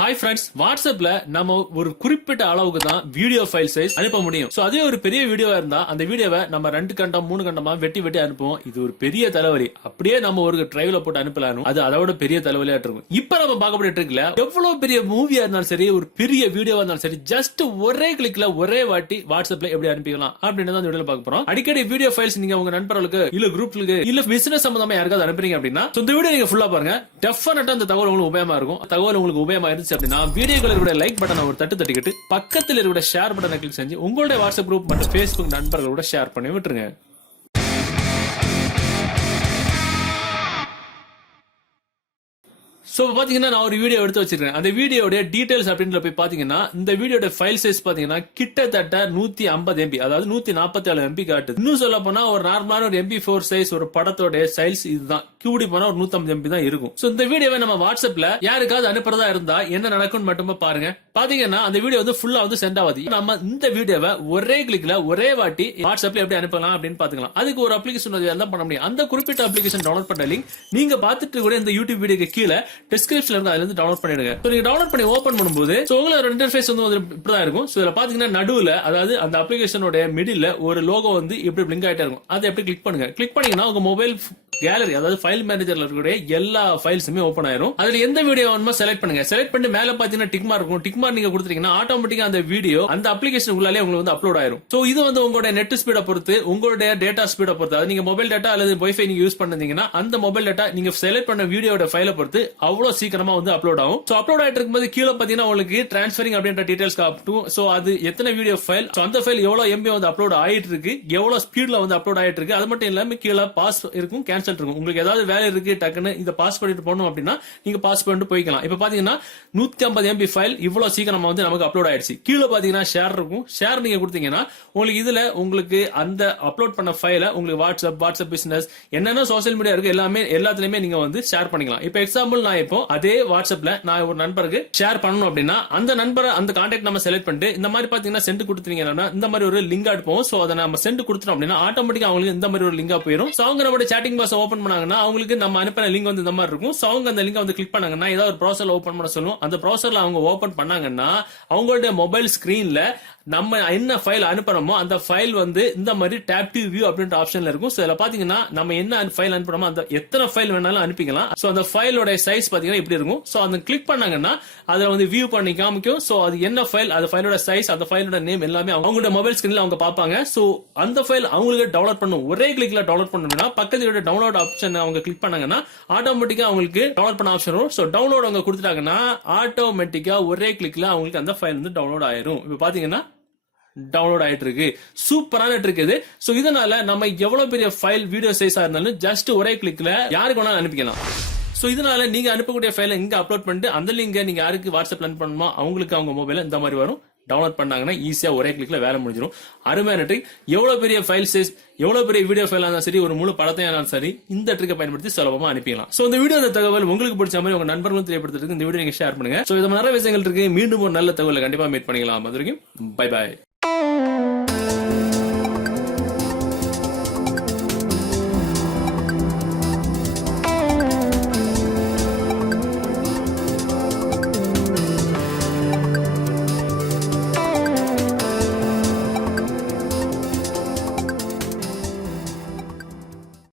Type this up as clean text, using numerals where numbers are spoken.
Hi friends, WhatsAppல நம்ம ஒரு குறிப்பிட்ட அளவுக்கு தான் வீடியோ ஃபைல் சைஸ் அனுப்ப முடியும். சோ அதே ஒரு பெரிய வீடியோவா இருந்தா அந்த வீடியோவை நம்ம 2 கண்டம் 3 கண்டமா வெட்டி அனுப்புவோம். இது ஒரு பெரிய தலைவலி. அப்படியே நம்ம ஒரு டிரைவ்ல போட்டு அனுப்பலாம். அது அதோட பெரிய தலைவலியா இருக்கும். இப்போ நம்ம பார்க்கக்கூடிய ட்ரிக்ல எவ்வளவு பெரிய மூவியா இருந்தாலும் சரி, ஒரு பெரிய வீடியோவா இருந்தாலும் சரி, ஜஸ்ட் ஒரே கிளிக்ல ஒரே வாட்டி WhatsAppல எப்படி அனுப்பிக்கலாம் அப்படின்றத அந்த வீடியோல பார்க்க போறோம். அடிக்கடி வீடியோ ஃபைல்ஸ் நீங்க உங்க நண்பர்களுக்கு இல்ல குரூப்களுக்கு இல்ல பிசினஸ் சம்பந்தமா யாருக்காவது அனுப்புறீங்க அப்படின்னா இந்த வீடியோ நீங்க ஃபுல்லா பாருங்க. டெஃபினட்டா அந்த தகவல் உங்களுக்கு உபயோகமா இருக்கும். தகவல் உங்களுக்கு உபயோகமா இருந்துச்சு அப்படின்னா வீடியோ லைக் பட்டனை ஒரு தட்டிக்கிட்டு பக்கத்தில் இருக்கிற ஷேர் பட்டனை கிளிக் செஞ்சு உங்களுடைய வாட்ஸ்அப் குரூப் மற்றும் Facebook நண்பர்களோட ஷேர் பண்ணி விட்டுருங்க. சோ பாத்தீங்கன்னா நான் ஒரு வீடியோ எடுத்து வச்சிருக்கேன். அந்த வீடியோட டீடைல்ஸ் அப்படின்ற போய் பாத்தீங்கன்னா இந்த வீடியோட ஃபைல் சைஸ் பாத்தீங்கன்னா கிட்டத்தட்ட 150 MB, அதாவது 147 MB காட்டுது. இன்னும் சொல்ல போனா ஒரு நார்மலான ஒரு MP4 சைஸ் ஒரு படத்தோட சைஸ் இதுதான். கியூடி போனா ஒரு 150 MB தான் இருக்கும். சோ இந்த வீடியோவை நம்ம வாட்ஸ்அப்ல யாருக்காவது அனுப்புறதா இருந்தா என்ன நடக்கும்னு மட்டும் பாருங்க. பாத்தீங்கன்னா அந்த வீடியோ வந்து ஃபுல்லா வந்து சென்ட் ஆகுது. நம்ம இந்த வீடியோவை ஒரே கிளிக்ல ஒரே வாட்டி வாட்ஸ்அப்ல எப்படி அனுப்பலாம் அப்படின்னு பாத்துக்கலாம். அதுக்கு ஒரு அப்ளிகேஷன் எல்லாம் பண்ண முடியும். அந்த குறிப்பிட்ட அப்ளிகேஷன் டவுன்லோட் பண்ண லிங்க் நீங்க பாத்துட்டு கூட இந்த யூடியூப் வீடியோக்கு கீழே டிஸ்கிரிப்ஷன்ல இருந்து அதுல இருந்து டவுன்லோட் பண்ணிடுங்க. சோ நீங்க டவுன்லோட் பண்ணி ஓபன் பண்ணும்போது சோ உங்களுக்கு இன்டர்ஃபேஸ் வந்து இப்படிதான் இருக்கும். சோ இதுல பாத்தீங்கன்னா நடுவுல, அதாவது அந்த அப்ளிகேஷனோட மிடில்ல ஒரு லோகோ வந்து இப்படி பிளிங்க் ஆயிட்டே இருக்கும். அதை எப்படி கிளிக் பண்ணுங்க. கிளிக் பண்ணீங்கன்னா உங்க மொபைல் கேலரி, அதாவது ஃபைல் மேனேஜர்ல இருக்கக்கூடிய எல்லா ஃபைல்ஸுமே ஓபன் ஆயிரும். அதுல எந்த வீடியோ வேணுமோ செலக்ட் பண்ணுங்க. செலக்ட் பண்ணி மேல பாத்தீங்கன்னா டிக் மார்க் இருக்கும். டிக் மார்க் நீங்க கொடுத்தீங்கன்னா ஆட்டோமேட்டிக்கா அந்த வீடியோ அந்த அப்ளிகேஷன் உள்ளாலே உங்களுக்கு வந்து அப்லோட் ஆயிரும். சோ இது வந்து உங்களுடைய நெட் ஸ்பீட பொறுத்து, உங்களுடைய டேட்டா ஸ்பீட பொறுத்து, அதாவது நீங்க மொபைல் டேட்டா அல்லது வைஃபை நீங்க யூஸ் பண்ணீங்கன்னா அந்த மொபைல் டேட்டா நீங்க செலக்ட் பண்ண வீடியோட ஃபைலை பொறுத்து அவ்வளவு சீக்கிரமா வந்து அப்லோட் ஆகும். சோ அப்லோட் ஆயிட்டு இருக்கும்போது கீழே பாத்தீங்கன்னா உங்களுக்கு டிரான்ஸ்ஃபரிங் அப்படின்ற டீடைல்ஸ் காட்டும். சோ அது எத்தனை வீடியோ ஃபைல், அந்த ஃபைல் எவ்வளவு MB வந்து அப்லோட் ஆயிட்டு இருக்கு, எவ்வளவு ஸ்பீட்ல வந்து அப்லோட் ஆயிட்டு இருக்கு, அது மட்டும் இல்லாம கீழே பாஸ் இருக்கும், கேன்சல் இருக்கும். உங்களுக்கு ஏதாவது வேலை இருக்கு, டக்குன்னு இத பாஸ் பண்ணிட்டு போகணும் அப்படின்னா நீங்க பாஸ் பண்ணிட்டு போய்க்கலாம். இப்ப பாத்தீங்கன்னா 150 MB ஃபைல் இவ்வளவு சீக்கிரமா வந்து நமக்கு அப்லோட் ஆயிடுச்சு. கீழே பாத்தீங்கன்னா ஷேர் இருக்கும். ஷேர் நீங்க கொடுத்தீங்கன்னா உங்களுக்கு இதுல உங்களுக்கு அந்த அப்லோட் பண்ண ஃபைலை உங்களுக்கு வாட்ஸ்அப் பிசினஸ் என்னென்ன சோசியல் மீடியா இருக்கு எல்லாத்துலயுமே நீங்க வந்து ஷேர் பண்ணிக்கலாம். இப்ப எக்ஸாம்பிள் நான் இப்போ அதே வாட்ஸ்அப்ல நான் ஒரு நண்பருக்கு ஷேர் பண்ணணும் அப்படின்னா அந்த நண்பரை அந்த கான்டாக்ட் நம்ம செலக்ட் பண்ணிட்டு இந்த மாதிரி பாத்தீங்கன்னா சென்ட் கொடுத்தீங்கன்னா இந்த மாதிரி ஒரு லிங்க் அனுப்புவோம். சோ அதை நம்ம சென்ட் கொடுத்துட்டோம் அப்படின்னா ஆட்டோமேட்டிக்கா அவங்களுக்கு இந்த மாதிரி ஒரு லிங்கா போயிடும். சோ அவங்க நம்மளோட சேட்டிங் பாக்ஸ் ஓபன் பண்ணாங்கன்னா அவங்களுக்கு நம்ம அனுப்பின லிங்க் வந்து இந்த மாதிரி இருக்கும். சோ அவங்க அந்த லிங்க் வந்து கிளிக் பண்ணாங்கன்னா ஏதாவது ஒரு ப்ரௌசர்ல ஓபன் பண்ண சொல்லுவோம். அந்த ப்ரௌசர்ல அவங்க ஓபன் பண்ணாங்கன்னா அவங்களுடைய மொபைல் ஸ்கிரீன்ல நம்ம என்ன ஃபைல் அனுப்புறோமோ அந்த ஃபைல் வந்து இந்த மாதிரி டேப் டு வியூ அப்படின்ற ஆப்ஷன்ல இருக்கும். சோ இதுல பாத்தீங்கன்னா நம்ம என்ன ஃபைல் அனுப்புறோமோ அந்த எத்தனை ஃபைல் வேணாலும் அனுப்பிக்கலாம். சோ அந்த ஃபைலோட சைஸ் பாத்தீங்கன்னா இப்படி இருக்கும். சோ அந்த கிளிக் பண்ணாங்கன்னா அதுல வந்து வியூ பண்ணி காமிக்கும். சோ அது என்ன ஃபைல், அந்த ஃபைலோட சைஸ், அந்த ஃபைலோட நேம் எல்லாமே அவங்களோட மொபைல் ஸ்கிரீன்ல அவங்க பாப்பாங்க. சோ அந்த ஃபைல் அவங்களுக்கு டவுன்லோட் பண்ணும். ஒரே கிளிக்ல டவுன்லோட் பண்ணணும்னா பக்கத்துல டவுன்லோட் ஆப்ஷன் அவங்க கிளிக் பண்ணாங்கன்னா ஆட்டோமேட்டிக்கா அவங்களுக்கு டவுன்லோட் பண்ண ஆப்ஷன் வரும். சோ டவுன்லோட் அவங்க கொடுத்துட்டாங்கன்னா ஆட்டோமேட்டிக்கா ஒரே கிளிக்ல அவங்களுக்கு அந்த ஃபைல் வந்து டவுன்லோட் ஆயிரும். இப்ப பாத்தீங்கன்னா டவுன்லோட் ஆயிட்டு இருக்கு. சூப்பரான ட்ரிக் இது. சோ இதனால நம்ம எவ்வளவு பெரிய ஃபைல் வீடியோ சைஸா இருந்தாலும் ஜஸ்ட் ஒரே கிளிக்ல யாருக்கு வேணாலும் அனுப்பிக்கலாம். சோ இதனால நீங்க அனுப்பக்கூடிய ஃபைலை இங்க அப்லோட் பண்ணிட்டு அந்த லிங்கை நீங்க யாருக்கு வாட்ஸ்அப்ல அனுப்பணுமோ அவங்களுக்கு அவங்க மொபைல்ல இந்த மாதிரி வரும். டவுன்லோட் பண்ணாங்கன்னா ஈஸியா ஒரே கிளிக்ல வேலை முடிஞ்சிடும். அருமையான ட்ரிக். எவ்வளவு பெரிய ஃபைல் சைஸ், எவ்வளவு பெரிய வீடியோ ஃபைலா இருந்தாலும் சரி, ஒரு முழு படத்தையா இருந்தாலும் சரி, இந்த ட்ரிக்கை பயன்படுத்தி சுலபமா அனுப்பிக்கலாம். சோ இந்த வீடியோ தகவல் உங்களுக்கு பிடிச்ச மாதிரி உங்க நண்பர்களும் தெரியப்படுத்துறதுக்கு இந்த வீடியோ நீங்க ஷேர் பண்ணுங்க. சோ இது நிறைய விஷயங்கள் இருக்கு. மீண்டும் ஒரு நல்ல தகவலை கண்டிப்பா மீட் பண்ணிக்கலாம். அது வரைக்கும் பை பாய்.